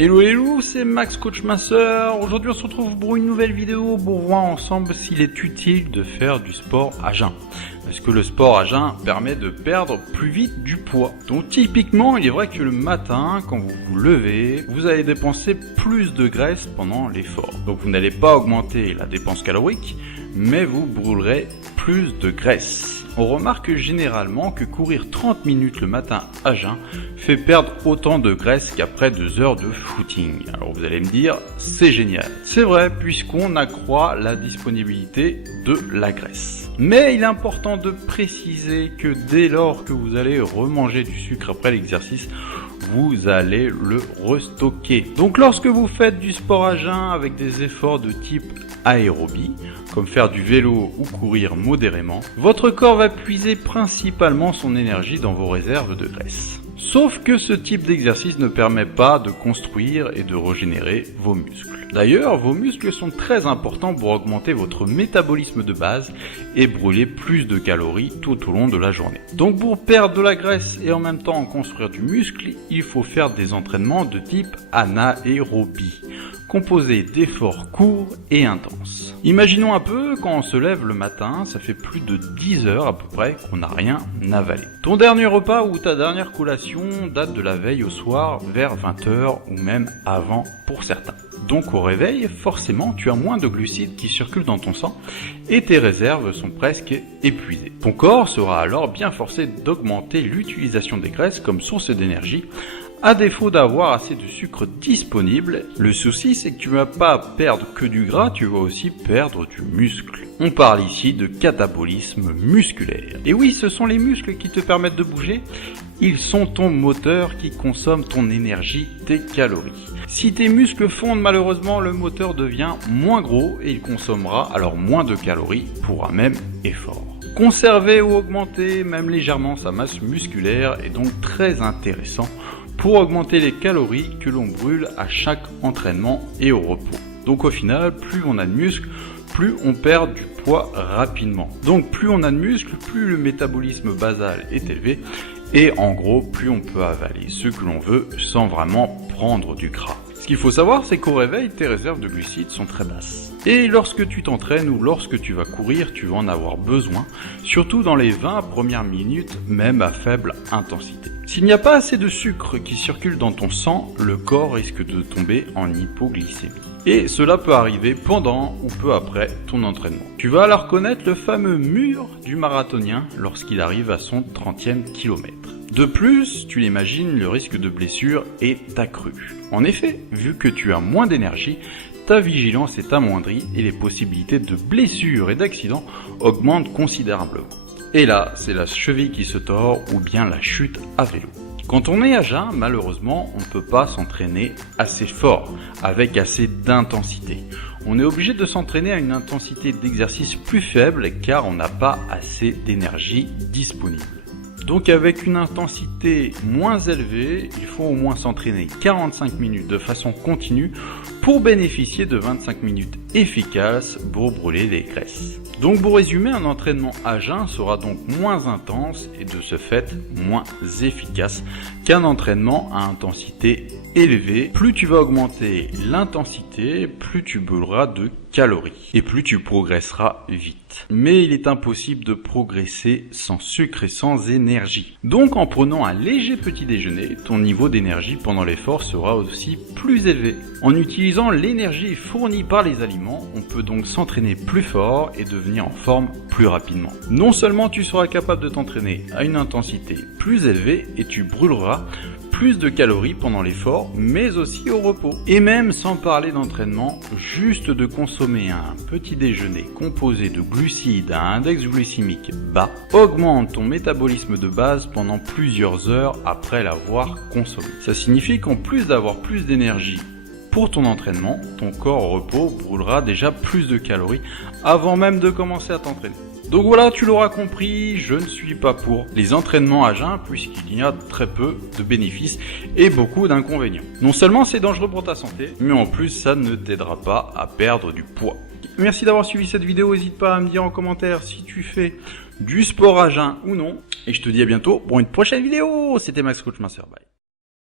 Hello hello, c'est Max Coach Masseur. Aujourd'hui on se retrouve pour une nouvelle vidéo pour voir ensemble s'il est utile de faire du sport à jeun. Parce que le sport à jeun permet de perdre plus vite du poids. Donc typiquement, il est vrai que le matin, quand vous vous levez, vous allez dépenser plus de graisse pendant l'effort. Donc vous n'allez pas augmenter la dépense calorique, mais vous brûlerez plus de graisse. On remarque généralement que courir 30 minutes le matin à jeun fait perdre autant de graisse qu'après 2 heures de footing. Alors vous allez me dire, c'est génial. C'est vrai, puisqu'on accroît la disponibilité de la graisse. Mais il est important de préciser que dès lors que vous allez remanger du sucre après l'exercice, vous allez le restocker. Donc lorsque vous faites du sport à jeun avec des efforts de type aérobie, comme faire du vélo ou courir modérément, votre corps va puiser principalement son énergie dans vos réserves de graisse. Sauf que ce type d'exercice ne permet pas de construire et de régénérer vos muscles. D'ailleurs, vos muscles sont très importants pour augmenter votre métabolisme de base et brûler plus de calories tout au long de la journée. Donc pour perdre de la graisse et en même temps construire du muscle, il faut faire des entraînements de type anaérobie, composés d'efforts courts et intenses. Imaginons un peu, quand on se lève le matin, ça fait plus de 10 heures à peu près qu'on n'a rien avalé. Ton dernier repas ou ta dernière collation date de la veille au soir vers 20 heures ou même avant pour certains. Donc au réveil, forcément, tu as moins de glucides qui circulent dans ton sang et tes réserves sont presque épuisées. Ton corps sera alors bien forcé d'augmenter l'utilisation des graisses comme source d'énergie. À défaut d'avoir assez de sucre disponible, le souci c'est que tu ne vas pas perdre que du gras, tu vas aussi perdre du muscle. On parle ici de catabolisme musculaire. Et oui, ce sont les muscles qui te permettent de bouger, ils sont ton moteur qui consomme ton énergie, tes calories. Si tes muscles fondent, malheureusement, le moteur devient moins gros et il consommera alors moins de calories pour un même effort. Conserver ou augmenter même légèrement sa masse musculaire est donc très intéressant pour augmenter les calories que l'on brûle à chaque entraînement et au repos. Donc au final, plus on a de muscles, plus on perd du poids rapidement. Donc plus on a de muscles, plus le métabolisme basal est élevé et en gros, plus on peut avaler ce que l'on veut sans vraiment prendre du gras. Ce qu'il faut savoir, c'est qu'au réveil, tes réserves de glucides sont très basses. Et lorsque tu t'entraînes ou lorsque tu vas courir, tu vas en avoir besoin, surtout dans les 20 premières minutes, même à faible intensité. S'il n'y a pas assez de sucre qui circule dans ton sang, le corps risque de tomber en hypoglycémie. Et cela peut arriver pendant ou peu après ton entraînement. Tu vas alors connaître le fameux mur du marathonien lorsqu'il arrive à son 30e kilomètre. De plus, tu l'imagines, le risque de blessure est accru. En effet, vu que tu as moins d'énergie, ta vigilance est amoindrie et les possibilités de blessures et d'accidents augmentent considérablement. Et là, c'est la cheville qui se tord ou bien la chute à vélo. Quand on est à jeun, malheureusement, on ne peut pas s'entraîner assez fort, avec assez d'intensité. On est obligé de s'entraîner à une intensité d'exercice plus faible car on n'a pas assez d'énergie disponible. Donc avec une intensité moins élevée, il faut au moins s'entraîner 45 minutes de façon continue pour bénéficier de 25 minutes efficaces pour brûler les graisses. Donc pour résumer, un entraînement à jeun sera donc moins intense et de ce fait moins efficace qu'un entraînement à intensité élevée. Plus tu vas augmenter l'intensité, plus tu brûleras de calories et plus tu progresseras vite. Mais il est impossible de progresser sans sucre et sans énergie. Donc en prenant un léger petit déjeuner, ton niveau d'énergie pendant l'effort sera aussi plus élevé. En utilisant l'énergie fournie par les aliments, on peut donc s'entraîner plus fort et devenir en forme plus rapidement. Non seulement tu seras capable de t'entraîner à une intensité plus élevée et tu brûleras plus de calories pendant l'effort, mais aussi au repos. Et même sans parler d'entraînement, juste de consommer un petit déjeuner composé de glucides à index glycémique bas augmente ton métabolisme de base pendant plusieurs heures après l'avoir consommé. Ça signifie qu'en plus d'avoir plus d'énergie pour ton entraînement, ton corps au repos brûlera déjà plus de calories avant même de commencer à t'entraîner. Donc voilà, tu l'auras compris, je ne suis pas pour les entraînements à jeun puisqu'il y a très peu de bénéfices et beaucoup d'inconvénients. Non seulement c'est dangereux pour ta santé, mais en plus ça ne t'aidera pas à perdre du poids. Merci d'avoir suivi cette vidéo, n'hésite pas à me dire en commentaire si tu fais du sport à jeun ou non. Et je te dis à bientôt pour une prochaine vidéo, c'était Max Coach Master, bye.